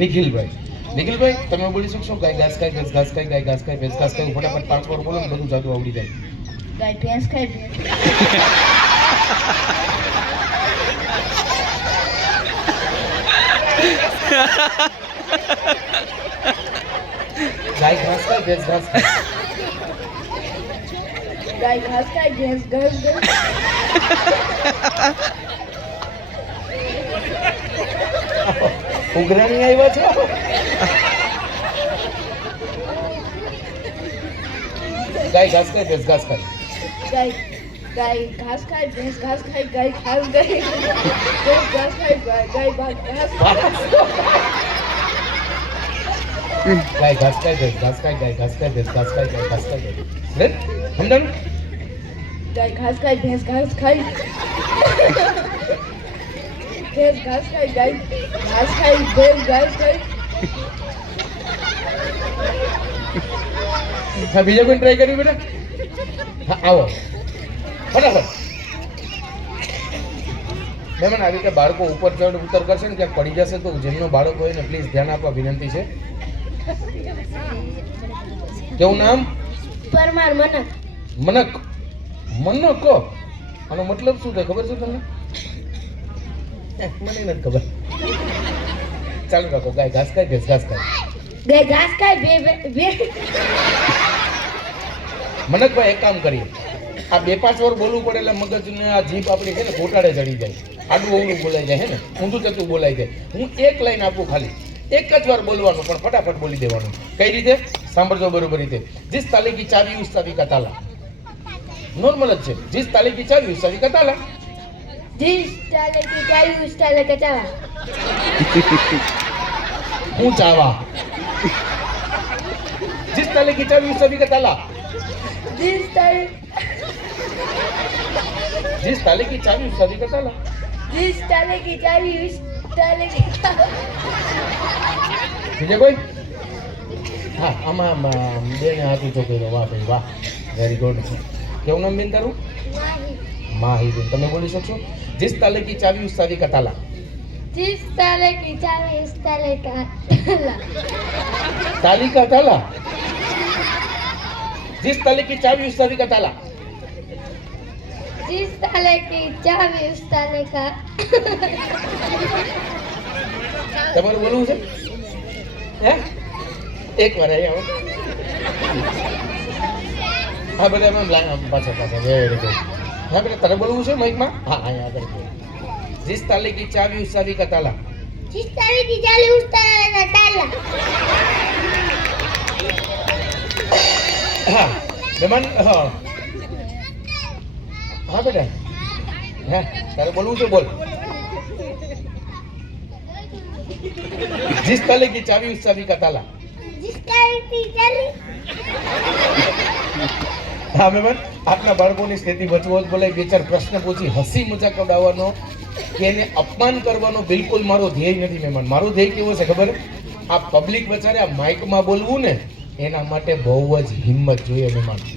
નિખિલભાઈ. નિખિલભાઈ તમે બોલી શકશો ગાય ઘાસ ખાય ભેંસ ઘાસ ખાય ગાય ઘાસ ખાય ભેંસ ઘાસ ખાય ફટાફટ 5 વાર બોલો ને બધું જાદુ આવડી જાય. ગાય ભેંસ ખાય ભેંસ ગાય ઘાસ ખાય ભેંસ ઘાસ ખાય ગાય ઘાસ ખાય ભેંસ ઘાસ ખાય ઉઘરાણી આવ્યા છો. ગાય ઘાસ ખાય ભેંસ ઘાસ ખાય ગાય ઘાસ ખાય ભેંસ ઘાસ ખાય ગાય ઘાસ ખાય ભેંસ ઘાસ ખાય ગાય ભાત ઘાસ ગાય ઘાસ ખાય ભેંસ ઘાસ ખાય ગાય ઘાસ ખાય ભેંસ ઘાસ ખાય ગાય ઘાસ ખાય રે સમજાણું. ગાય ઘાસ ખાય ભેંસ ઘાસ ખાય ભેંસ ઘાસ ખાય ગાય ઘાસ ખાય ભેંસ ઘાસ ખાય. હા બીજા કોઈ ટ્રાય કર્યું બેટા? હા આવો ફટાફટ. મહેમાન આવી રીતે બાળકો ઉપર ચડ ઉતર કરશે ને ક્યાંક પડી જશે તો જેમનો બાળક હોય ને પ્લીઝ ધ્યાન આપવા વિનંતી છે. કેવું નામ? પરમાર મનક. મનક. મનક આનો મતલબ શું થાય ખબર છે તમને? મને નથી ખબર. ચાલુ રાખો. ગાય ઘાસ ખાય ભેંસ ઘાસ ખાય ગાય ઘાસ ખાય મનકભાઈ એક કામ કરીએ આ 2-5 વાર બોલવું પડે એટલે મગજને આ જીભ આપણી છે ને ઘોટાડે ચડી જાય. આડું અવળું બોલાઈ જાય હે ને ઊંધું ચતું બોલાઈ જાય. હું એક લાઈન આપું ખાલી એક જ વાર બોલવાનું પણ ફટાફટ બોલી દેવાનું. કઈ રીતે સાંભળજો બરોબર રીતે. जिस ताले की चाबी उस चाबी का ताला. नॉर्मल જ છે. जिस ताले की चाबी उस चाबी का ताला. जिस ताले की चाबी उस ताले का ताला. હું ચાવા. जिस ताले की चाबी उस चाबी का ताला. जिस ताले जिस ताले की चाबी उस चाबी का ताला. जिस ताले की चाबी उस ताले की ताला. બીજા કોઈ? હા આમાં બેને હાથું તો કર્યો. વાહ ભાઈ વાહ, વેરી ગુડ. કેવું નામ બેન તારું? માહી બેન. તમે બોલી શકશો? जिस ताले की चाबी उस चाबी का ताला. जिस ताले की चाबी उस ताले का ताला. ताली का ताला. जिस ताले की चाबी उस चाबी का ताला. जिस ताले की चाबी उस ताले का. તમારે બોલવું છે? હે એક વાર આવો. હા બેટા મેમ પાછા વેરી ગુડ. હા બેટા તારે બોલવું છે માઇકમાં? હા અહીંયા આગળ બોલ. जिस ताले की चाबी उस चाबी का ताला. जिस ताले की चाबी उस ताले का ताला. હા મહેમાન. હા હા બેટા હા તારે બોલવું છે બોલ. जिस ताले की चाबी उस चाबी का ताला. जिस ताले की चाबी. હા મહેમાન આપના બાળકોની સ્થિતિ બચવો જ બોલાય. 2-4 પ્રશ્ન પૂછી હસી મજાક ઉડાવવાનો કે એને અપમાન કરવાનો બિલકુલ મારો ધ્યેય નથી મહેમાન. મારો ધ્યેય કેવો છે ખબર? આ પબ્લિક વચારે આ માઇકમાં બોલવું ને એના માટે બહુ જ હિંમત જોઈએ મહેમાન.